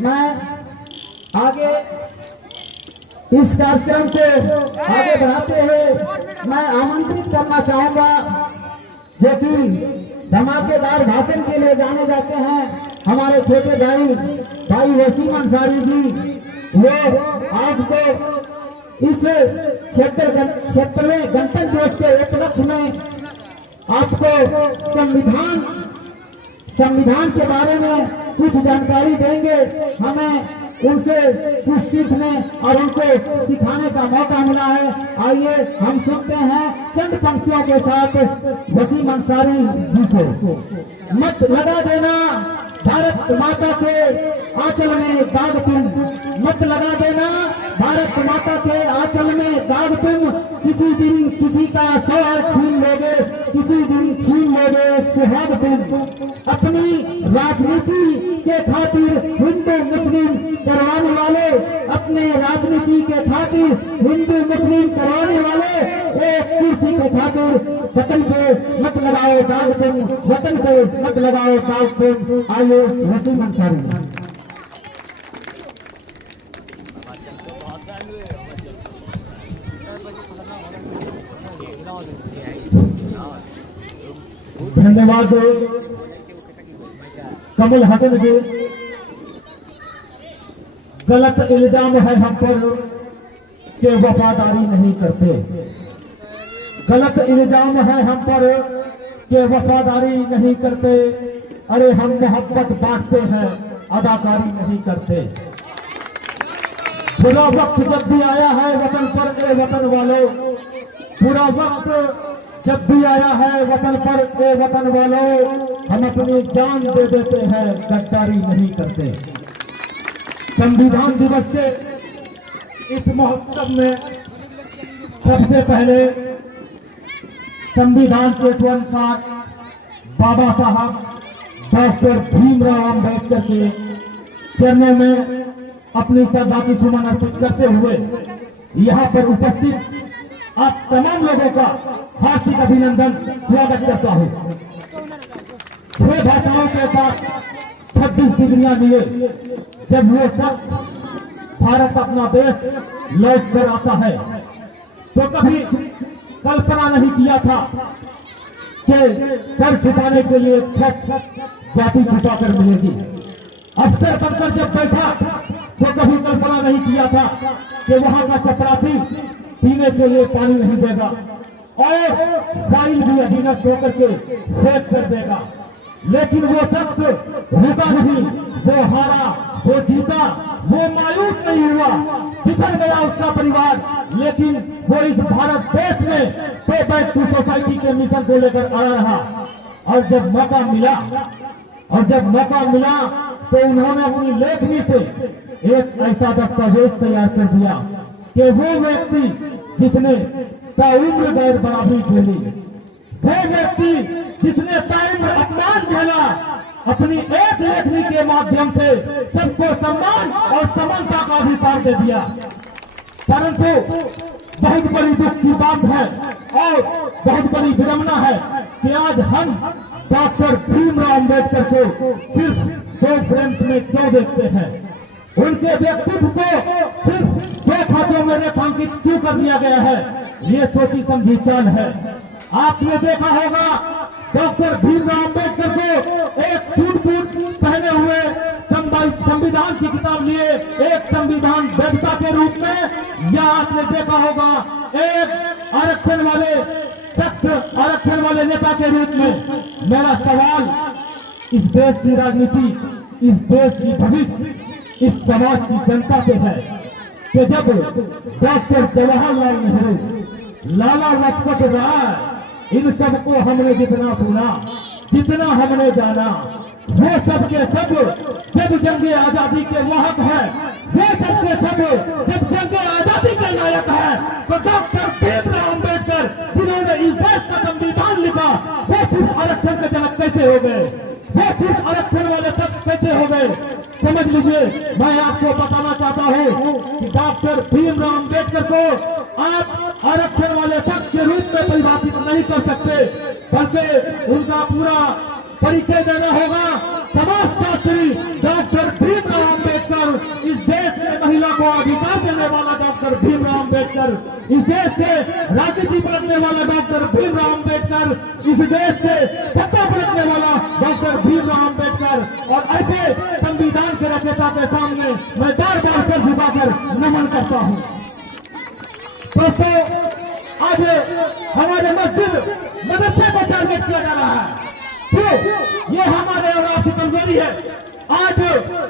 मैं आगे इस कार्यक्रम को आगे बढ़ाते हुए मैं आमंत्रित करना चाहूंगा जो कि धमाकेदार भाषण के लिए जाने जाते हैं हमारे छोटे भाई वसीम अंसारी जी। वो आपको इस क्षेत्र में गणतंत्र दिवस के उपलक्ष्य में आपको संविधान के बारे में कुछ जानकारी देंगे। हमें उनसे कुछ सीखने और उनको सिखाने का मौका मिला है। आइए हम सुनते हैं चंद पंक्तियों के साथ वसीम अंसारी जी को। मत लगा देना भारत माता के आंचल में दाग तुम, मत लगा देना भारत माता के आंचल में दाग तुम। किसी दिन किसी का सवाल छीन लोगे, किसी दिन छीन लोगे सुहाग तुम। अपनी राजनीति के खातिर हिंदू मुस्लिम करवाने वाले, अपने राजनीति के खातिर हिंदू मुस्लिम करवाने वाले, एक कुर्सी के खातिर वतन पे मत लगाओ दाग तुम, वतन पे मत लगाओ दाग तुम। आइए वसीम अंसारी। धन्यवाद कमल हसन जी। गलत इल्जाम है हम पर कि वफादारी नहीं करते, गलत इल्जाम है हम पर कि वफादारी नहीं करते। अरे हम मोहब्बत बांटते हैं, अदाकारी नहीं करते। बुरा वक्त जब भी आया है वतन पर ए वतन वालों, बुरा वक्त जब भी आया है वतन पर ए वतन वालों, हम अपनी जान दे देते हैं, गद्दारी नहीं करते। संविधान दिवस के इस महोत्सव में सबसे पहले संविधान के स्वर्णकार बाबा साहब डॉक्टर भीमराव अम्बेडकर के चरणों में अपनी श्रद्धा की सुमन अर्पित करते हुए यहाँ पर उपस्थित आप तमाम लोगों का हार्दिक अभिनंदन स्वागत करता हूँ। 6 भाषाओं के साथ 26 डिग्रियां लिए जब वो सब भारत अपना देश लौट कर आता है तो कभी कल्पना नहीं किया था कि सर छुपाने के लिए छत जाति छुपाकर मिलेगी। अफसर बनकर जब बैठा तो कभी कल्पना नहीं किया था कि वहां का चपरासी पीने के लिए पानी नहीं देगा और फाइल भी अधीनस्थ होकर के फेंक कर देगा। लेकिन वो शख्स रुका नहीं, वो हारा, वो जीता, वो मायूस नहीं हुआ, बिखर गया उसका परिवार, लेकिन वो इस भारत देश में पे बैक टू सोसाइटी के मिशन को लेकर आया रहा। और जब मौका मिला तो उन्होंने अपनी लेखनी से एक ऐसा दस्तावेज तैयार कर दिया कि वो व्यक्ति जिसने ताउम्र गैर बराबरी झेली, वो व्यक्ति जिसने ताउम्र अपमान झेला, अपनी एक लेखनी के माध्यम से सबको सम्मान और समानता का अधिकार दे दिया। परंतु बहुत बड़ी दुख की बात है और बहुत बड़ी विडंबना है कि आज हम डॉक्टर भीमराव अम्बेडकर को सिर्फ 2 फ्रेम्स में क्यों देखते हैं, उनके व्यक्तित्व को सिर्फ 2 खातों में रेखांकित क्यों कर दिया गया है, ये सोची समझी चाल है। आपने देखा होगा डॉक्टर भीमराव अम्बेडकर को एक सूट बूट पहने हुए संविधान की किताब लिए एक संविधान वेदिका के रूप में, या आपने देखा होगा एक आरक्षण वाले शख्स, आरक्षण वाले नेता के रूप में। मेरा सवाल इस देश की राजनीति, इस देश की भविष्य, इस समाज की जनता पे है कि जब डॉक्टर जवाहरलाल नेहरू, लाला लाजपत राय, इन सबको हमने जितना सुना, जितना हमने जाना, वो सब के सब जब जंगे आजादी के वाहक है, वो सब के सब जब जंगे आजादी के नायक है, तो डॉक्टर भीमराव अम्बेडकर जिन्होंने इस देश का संविधान लिखा, वो सिर्फ आरक्षण के जनक कैसे हो गए, वो सिर्फ आरक्षण वाले सब कैसे हो गए। समझ लीजिए, मैं आपको बताना चाहता हूँ कि डॉक्टर भीमराव अम्बेडकर को आप आरक्षण वाले शख्स के रूप में परिभाषित नहीं कर सकते, बल्कि उनका पूरा परिचय देना होगा समाजशास्त्री डॉक्टर भीमराव अम्बेडकर। अम्बेडकर, इस देश के राजनीति पलटने वाला डॉक्टर भीमराव अम्बेडकर, इस देश के सत्ता पलटने वाला डॉक्टर भीमराव अम्बेडकर और ऐसे संविधान के रचयिता के सामने मैं बार बार सर झुकाकर नमन करता हूँ। दोस्तों, आज हमारे मस्जिद मदरसे को टारगेट किया जा रहा है। क्यों? ये हमारे और आपकी कमजोरी है। आज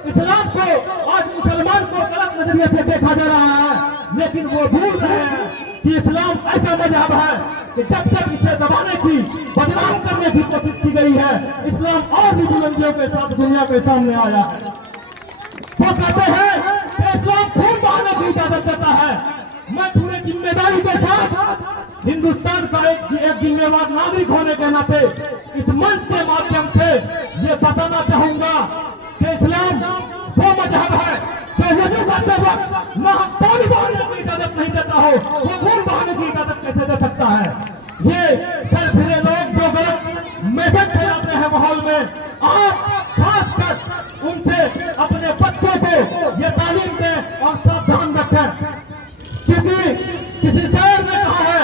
इस्लाम को, आज मुसलमान को गलत नजरिए से देखा जा रहा है, लेकिन वो भूल रहे हैं कि इस्लाम ऐसा मजहब है कि जब तक इसे दबाने की, बदनाम करने की कोशिश की गई है, इस्लाम और भी बुलंदियों के साथ दुनिया के सामने आया है। वो कहते हैं कि इस्लाम खून बहाने की इजाजत देता है। मैं पूरे जिम्मेदारी के साथ हिंदुस्तान का एक जिम्मेवार नागरिक होने के नाते इस मंच के माध्यम से ये बताना चाहूंगा कि इस्लाम वो मजहब है जो वजू करते वक्त न पानी बहाने की इजाजत नहीं देता हो, वो खून बहाने की इजाजत कैसे दे सकता है? ये सर फिरे लोग जो गलत मैसेज फैलाते हैं माहौल में, आप खासकर उनसे अपने बच्चों को ये तालीम दें और सावधान रखें। क्योंकि किसी शायर ने कहा है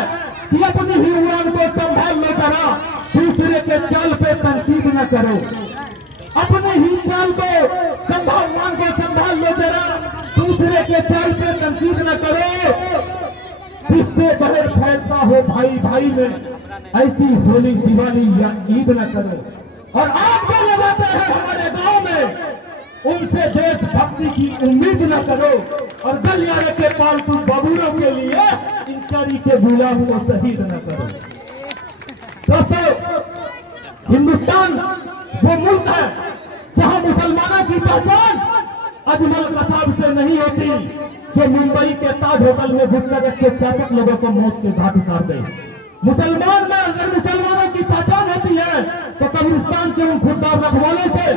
कि अपनी ही उड़ान को संभाल लो जरा, दूसरे के चाल पे तनकीद न करो। अपने ही चाल को उड़ान को संभाल लो जरा, दूसरे के चाल पे तनकीद न करो। जिससे जहर फैलता हो भाई भाई में, ऐसी होली दिवाली या ईद न करो। और आप जो लगाते हैं हमारे गांव में, उनसे देशभक्ति की उम्मीद न करो। और गलियारे के पालतू बबूरों के लिए इंचारी के गुलाम को शहीद न करो। दोस्तों, हिंदुस्तान वो मुल्क है जहां मुसलमानों की पहचान अजमल कसाब से नहीं होती, जो मुंबई के ताज होटल में घुसकर 166 लोगों को मौत के घाट उतार गए। मुसलमान में अगर मुसलमानों की पहचान होती है तो कब्रिस्तान के उन खुददार रखवालों से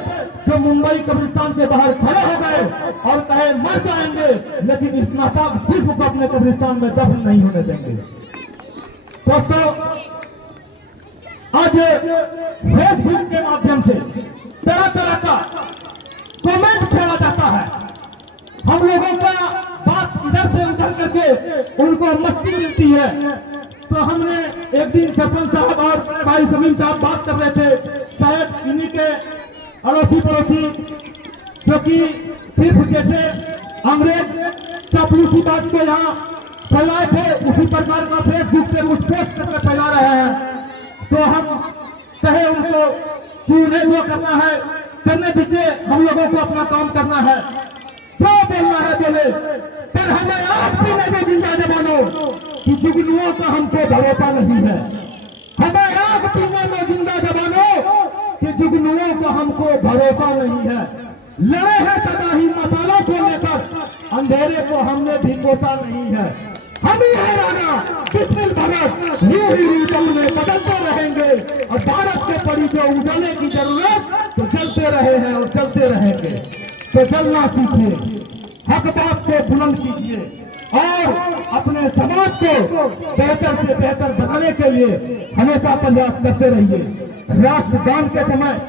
जो मुंबई कब्रिस्तान के बाहर खड़े हो गए और कहे मर जाएंगे, लेकिन इस नापाक सिर्फ को अपने कब्रिस्तान में दफन नहीं होने देंगे। दोस्तों, आज फेसबुक के माध्यम से तरह तरह का कमेंट खेला जाता है। हम लोगों का बात इधर से उधर करके उनको मस्ती मिलती है। तो हमने एक दिन सरपंच साहब और भाई समीम साहब बात कर रहे थे, शायद इन्हीं के अड़ोसी पड़ोसी जो कि सिर्फ जैसे अंग्रेज चापलूसी बात को यहाँ फैलाए थे, उसी प्रकार का फेसबुक से उस पोस्ट करके फैला रहे हैं। तो हम कहे उनको कि उन्हें वो करना है, करने दीजिए, हम लोगों को अपना काम करना है, जो बोलना है बोले। पर हमें आप भी नहीं जिंदा जवानों कि जुगनुओं का हमको भरोसा नहीं है। हमें आग पीने में जिंदा जवानों कि जुगनुओं का हमको भरोसा नहीं है। लड़े हैं सदा ही मसालों को लेकर, अंधेरे को हमने भी कोसा नहीं है। हम ही है राना बिस्मिल भगत, यूं बदलते रहेंगे और भारत के पड़ी जो उजाले की जरूरत तो चलते रहे हैं और चलते रहेंगे। तो चलना सीखिए, हक बात को बुलंद कीजिए और अपने समाज को बेहतर से बेहतर बनाने के लिए हमेशा प्रयास करते रहिए। राष्ट्रगान के समय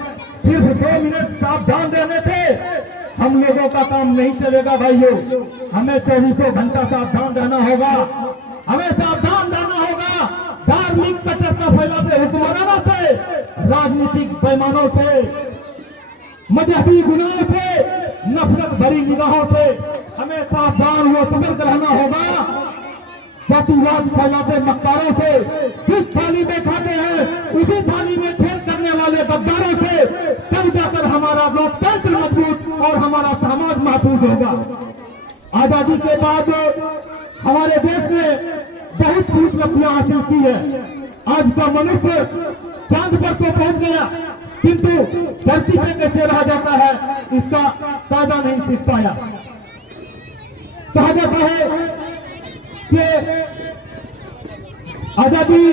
सिर्फ 2 मिनट सावधान रहने से हम लोगों का काम नहीं चलेगा भाइयों। हमें 24 घंटा सावधान रहना होगा। हमें सावधान रहना होगा धार्मिक कट्टरता फैलाते हुक्मरानों से, राजनीतिक बेईमानों से, मजहबी गुनाहों से, नफरत भरी निगाहों से हमें सावधान व सतर्क रहना होगा। जातिवाद फैलाते मक्कारों से, जिस थाली में खाते हैं उसी थाली में छेद करने वाले गद्दारों से, तब जाकर हमारा लोकतंत्र मजबूत और हमारा समाज महफूज होगा। आजादी के बाद हमारे देश ने बहुत सी उपलब्धियां हासिल की है। आज का मनुष्य चांद पर तो पहुंच गया, किंतु धरती पे कैसे रह जाता है इसका कायदा नहीं सीख पाया। कहा जाता है कि आजादी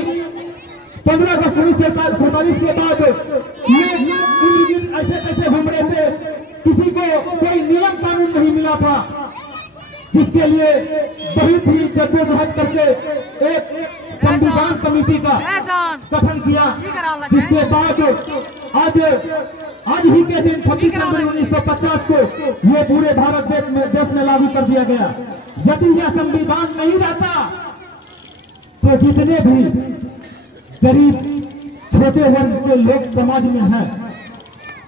15 अगस्त 1947 के बाद ऐसे कैसे घूम रहे थे, किसी को कोई नियम कानून नहीं मिला था, जिसके लिए बहुत ही जद्दोजहद करके एक संविधान कमेटी का गठन किया, जिसके बाद आज ही के दिन 26 जनवरी 1950 को ये पूरे भारत देश में लागू कर दिया गया। यदि यह संविधान नहीं रहता तो जितने भी गरीब छोटे वर्ग के लोग समाज में हैं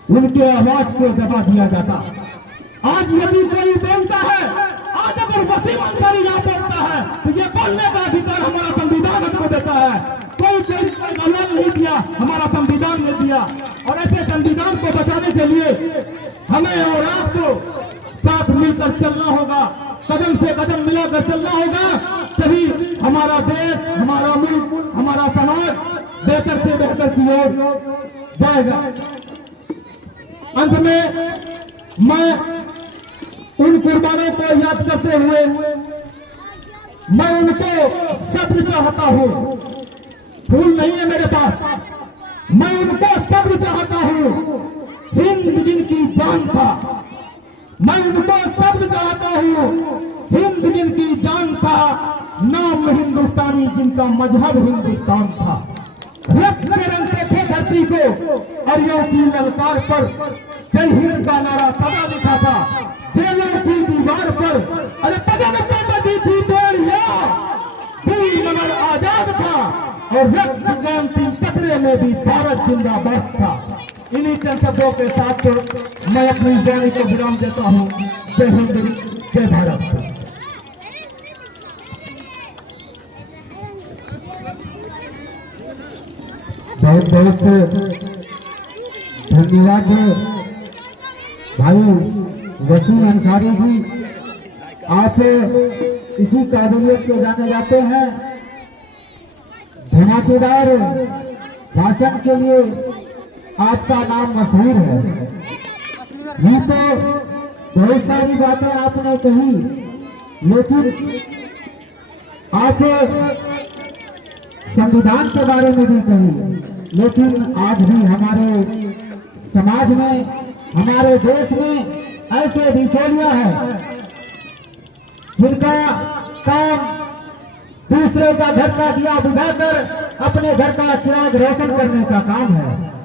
उनके आवाज को दबा दिया जाता। आज यदि कोई बोलता है, आज अगर वसीम अंसारी यहाँ बोलता है तो ये बोलने का अधिकार हमारा संविधान हमको देता है। कोई कानून नहीं दिया, हमारा संविधान ने दिया। और ऐसे संविधान को बचाने के लिए हमें और आपको साथ मिलकर चलना होगा, कदम से कदम मिलाकर चलना होगा, तभी हमारा देश, हमारा मुल्क, हमारा समाज बेहतर से बेहतर की ओर जाएगा। अंत में मैं उन कुर्बानों को याद करते हुए मैं उनको सब्र चाहता हूँ। फूल नहीं है मेरे पास, मैं उनको सब्र चाहता हूँ। हिंद जिनकी जान था, मैं उनको सब्र चाहता हूँ। हिंद जिनकी जान था, नाम हिंदुस्तानी जिनका मजहब हिंदुस्तान था। रक्त के रंग के थे धरती को, अरियों की ललकार पर जय हिंद का नारा सदा लिखा था। जेलों की दीवार पर अरे पदम दी थी गोलियां, दिल मगर आजाद था और रक्त के अंतिम कतरे में भी भारत जिंदाबाद था। इन्हीं चंद शब्दों के साथ तो मैं अपनी वाणी को विराम देता हूँ। जय हिंद, जय भारत। बहुत बहुत धन्यवाद भाई वसीम अंसारी जी। आप इसी काबिलियत के जाने जाते हैं। धमाकेदार भाषण के लिए आपका नाम मशहूर है। ये तो बहुत सारी बातें आपने कही, लेकिन आप संविधान के बारे में भी कही। लेकिन आज भी हमारे समाज में, हमारे देश में ऐसे बिचौलिया है जिनका काम दूसरे का घर का दिया बुझाकर अपने घर का चिराग रोशन करने का काम है।